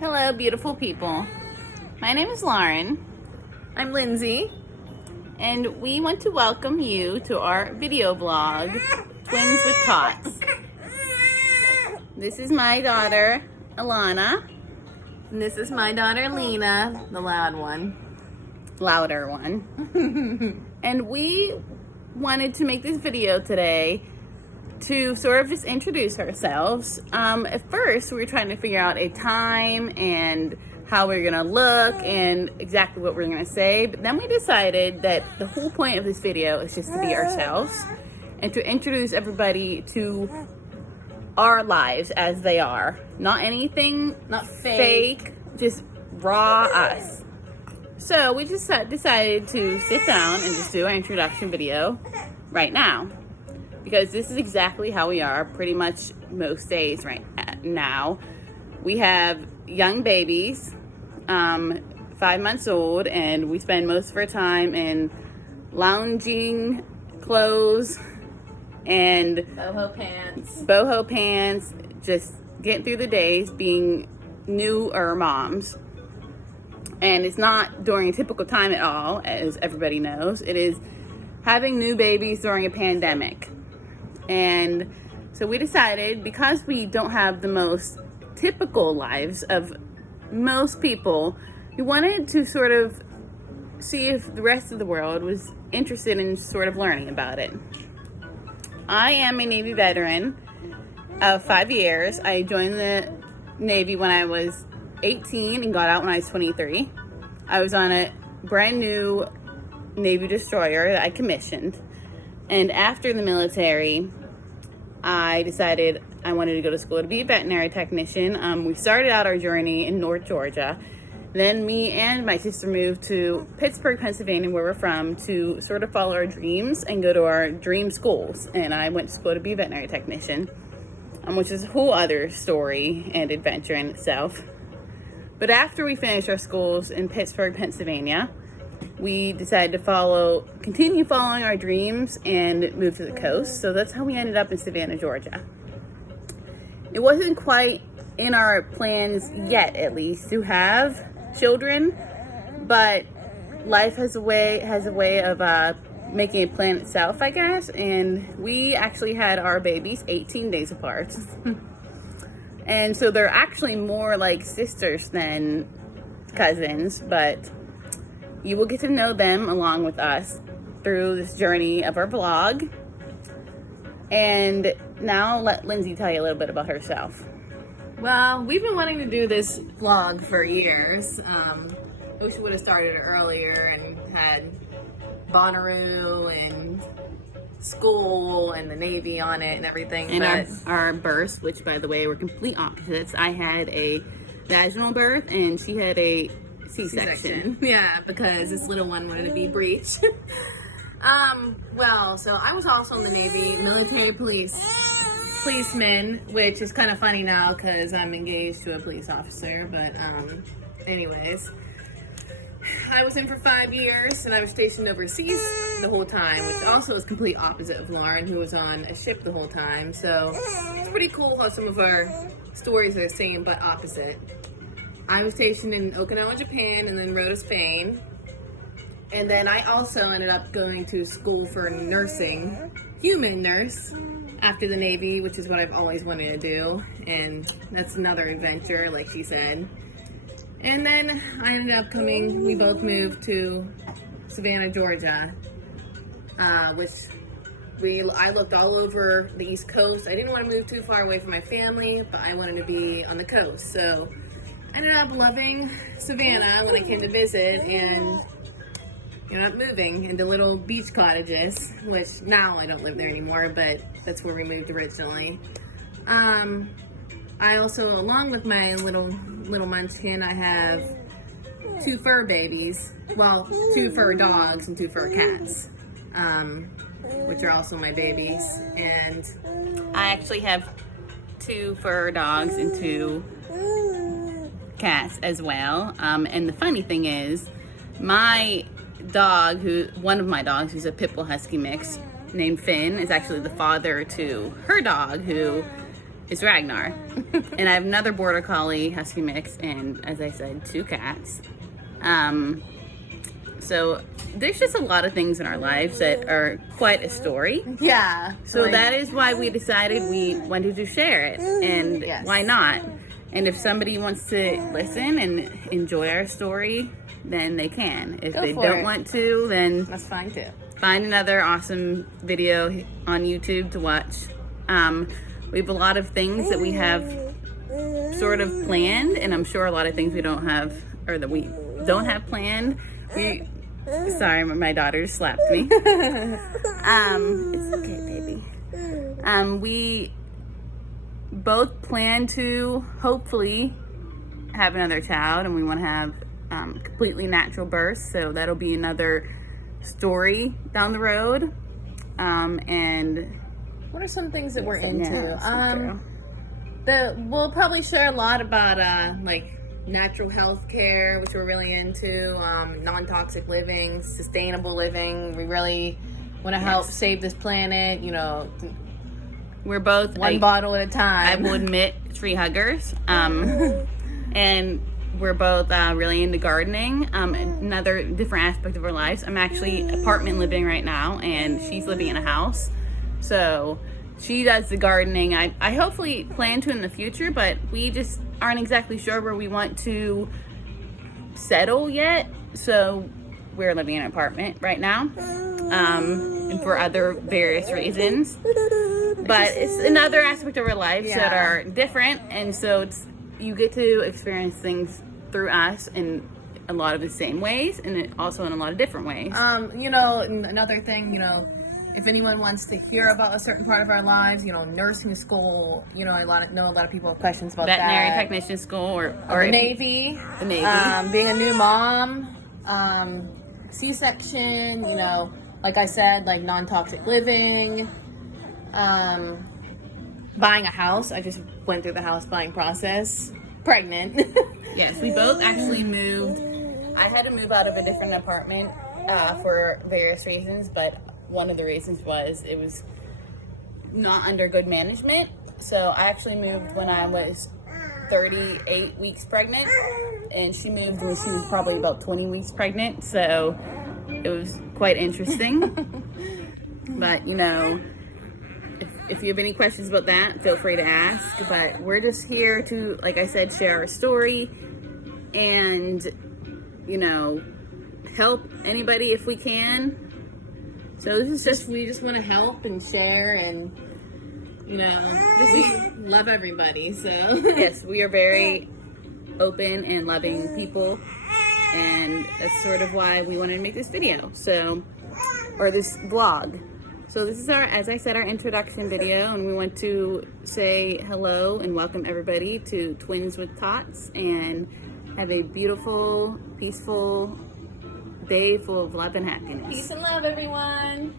Hello, beautiful people. My name is Lauren, I'm Lindsay. and we want to welcome you to our video vlog, Twins with Tots. This is my daughter, Alana. And this is my daughter, Lena, the loud one. Louder one. And we wanted to make this video today to sort of just introduce ourselves. At first, we were trying to figure out a time and how we were gonna look and exactly what we were gonna say. But then we decided that the whole point of this video is just to be ourselves and to introduce everybody to our lives as they are. Not anything, Not fake. just raw us. So we just decided to sit down and just do our introduction video right now, because this is exactly how we are pretty much most days right now. We have young babies, 5 months old, and we spend most of our time in lounging clothes and boho pants, just getting through the days, being newer moms. And it's not during a typical time at all, as everybody knows. It is having new babies during a pandemic. And so we decided, because we don't have the most typical lives of most people, we wanted to sort of see if the rest of the world was interested in sort of learning about it. I am a Navy veteran of 5 years. I joined the Navy when I was 18 and got out when I was 23. I was on a brand new Navy destroyer that I commissioned. And after the military, I decided I wanted to go to school to be a veterinary technician. We started out our journey in North Georgia. Then me and my sister moved to Pittsburgh, Pennsylvania, where we're from, to sort of follow our dreams and go to our dream schools. And I went to school to be a veterinary technician, which is a whole other story and adventure in itself. But after we finished our schools in Pittsburgh, Pennsylvania, we decided to continue following our dreams and move to the coast. So that's how we ended up in Savannah, Georgia. It wasn't quite in our plans yet, at least, to have children, but life has a way of making it plan itself, I guess. And we actually had our babies 18 days apart. And so they're actually more like sisters than cousins, but you will get to know them along with us through this journey of our vlog. And now I'll let Lindsay tell you a little bit about herself. Well, we've been wanting to do this vlog for years. Wish we would have started earlier and had Bonnaroo and school and the Navy on it and everything. And our births, which by the way were complete opposites. I had a vaginal birth and she had a C-section. Yeah, because this little one wanted to be breech. Well, so I was also in the Navy, military policeman, which is kind of funny now because I'm engaged to a police officer, but anyways. I was in for 5 years, and I was stationed overseas the whole time, which also is complete opposite of Lauren, who was on a ship the whole time. So it's pretty cool how some of our stories are the same but opposite. I was stationed in Okinawa, Japan, and then Rhoda, Spain. And then I also ended up going to school for nursing, human nurse, after the Navy, which is what I've always wanted to do. And that's another adventure, like she said. And then I ended up we both moved to Savannah, Georgia, which I looked all over the East Coast. I didn't want to move too far away from my family, but I wanted to be on the coast. So I ended up loving Savannah when I came to visit and ended up moving into little beach cottages, which now I don't live there anymore, but that's where we moved originally. I also, along with my little munchkin, I have 2 fur babies. Well, 2 fur dogs and 2 fur cats, which are also my babies. And I actually have 2 fur dogs and 2 cats as well. And the funny thing is, my dog, one of my dogs, who's a Pit Bull Husky mix named Finn, is actually the father to her dog, who is Ragnar. And I have another border collie, husky mix, and as I said, 2 cats. So there's just a lot of things in our lives that are quite a story. Yeah. So that is why we decided we wanted to share it, and Yes. why not? And if somebody wants to listen and enjoy our story, then they can. If Go they for don't it. want to, then That's fine too. find another awesome video on YouTube to watch. We have a lot of things that we have sort of planned, and I'm sure a lot of things we don't have, or that we don't have planned. Sorry, my daughter slapped me. It's okay, baby. We both plan to hopefully have another child, and we want to have completely natural births, so that'll be another story down the road. And What are some things that we're Yeah, into? sweet girl. We'll probably share a lot about like natural health care, which we're really into, non-toxic living, sustainable living. We really want to help save this planet, you know, We're both one bottle at a I time. will admit, tree huggers. And we're both really into gardening. Another different aspect of our lives. I'm actually apartment living right now, and she's living in a house. So she does the gardening. I hopefully plan to in the future, but we just aren't exactly sure where we want to settle yet. So we're living in an apartment right now, and for other various reasons. But it's another aspect of our lives that Yeah. are different, and so you get to experience things through us in a lot of the same ways, and also in a lot of different ways. You know, another thing, you know, if anyone wants to hear about a certain part of our lives, you know, nursing school, you know, a lot of people have questions about Veterinary that. technician school, or The Navy. The Navy. Being a new mom, C-section, you know, like I said, like non-toxic living, buying a house. I just went through the house buying process. Pregnant. Yes, we both actually moved. I had to move out of a different apartment for various reasons, but one of the reasons was it was not under good management. So I actually moved when I was 38 weeks pregnant, and she moved when she was probably about 20 weeks pregnant. So it was quite interesting. But, you know, if you have any questions about that, feel free to ask. But we're just here to, like I said, share our story and, you know, help anybody if we can. So this is just, We just want to help and share, and you know, we love everybody. So yes, we are very open and loving people, and that's sort of why we wanted to make this video. So, or this vlog. So this is our, as I said, our introduction video, and we want to say hello and welcome everybody to Twins with Tots, and have a beautiful, peaceful day full of love and happiness. peace and love, everyone.